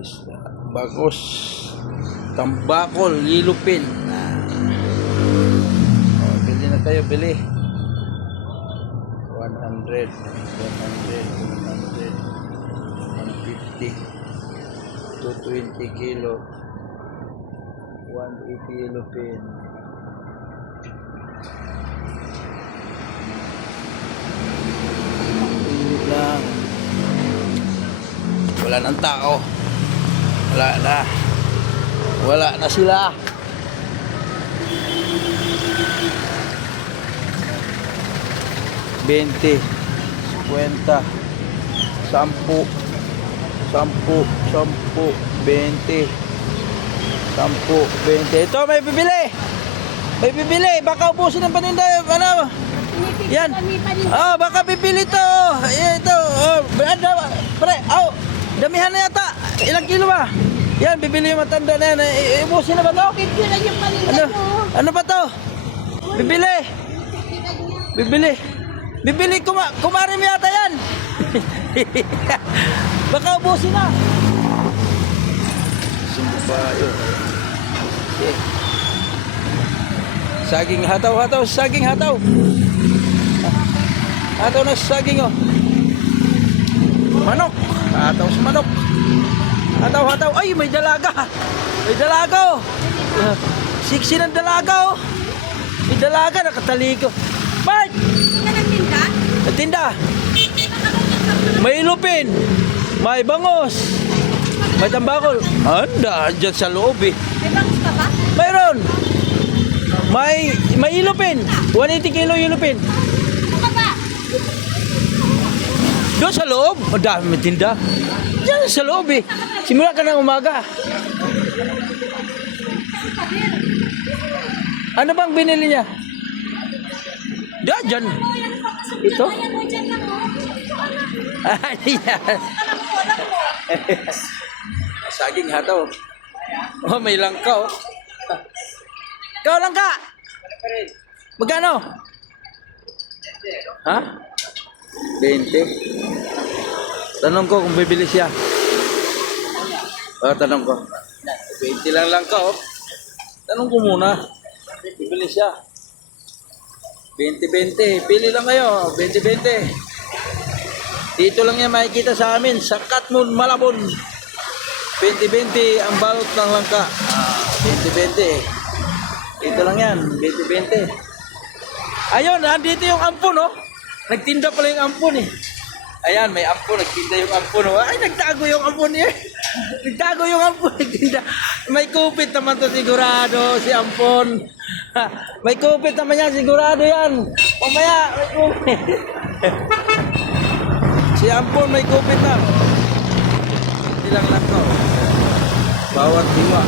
Isda. Bagos. Tambakol, yellowfin. Oh, bili na tayo, bili. 100, 150, 220 kilo, 180 yellowfin. Lang. Wala nang tao. Wala na sila. $20, $50, $10, $10, $20, $20. Ito may bibili. May bibili. Baka ubusin ng paninda. Ano? Yan. Oh, baka bibili to. Ito. Oh, pre. Oh, damihan na yata. Ilang kilo ba? Yan, bibili yung matanda na yan. Ibusin na ba to? Ano ba to? Bibili. Bibili. Bibili. Kumari mo yata yan. Baka ubusin na. Sumbayo. Okay. Saging hataw. Saging hataw. Hataw na saging oh. Manok. Hataw sa manok. Hataw. Ay, may dalaga. May dalaga oh. Siksi ng dalaga oh. May dalaga nakataligo. Bart! Nagtinda? May ilupin. May bangos. May tambakol. Anda, dyan sa loob eh. May bangus ka ba? Mayroon. May ilupin. 180 kilo ilupin. Ano ba? Doon sa loob. Madami tinda. Diyan sa loob eh. Simula ka ng umaga. Ano bang binili niya? Diyan. Ito? Saging hataw. Oh, may langka oh. Ikaw langka. Magkano? Ha? 20. Tanong ko kung bibili siya. Oh, tanong ko. 20 lang ka oh. Tanong ko muna. Bibili siya. 20-20. Pili lang kayo. 20-20. Dito lang yan makikita sa amin. Sa Katmon, Malabon. 20-20 ang balot ng langka. 20-20. Dito lang yan. 20-20. Ayun, andito yung ampon oh. Nagtinda pala yung ampon eh. Ayan, may ampon. Nagtinda yung ampon oh. Ay, nagtago yung ampon eh. Nagtago yung ampon. Nagtinda. May kupit naman to sigurado si ampon. May kupit naman yan. Sigurado yan. Mamaya, may kupit. Si ampon may kupit na. Hindi lang to. Bawat diwa.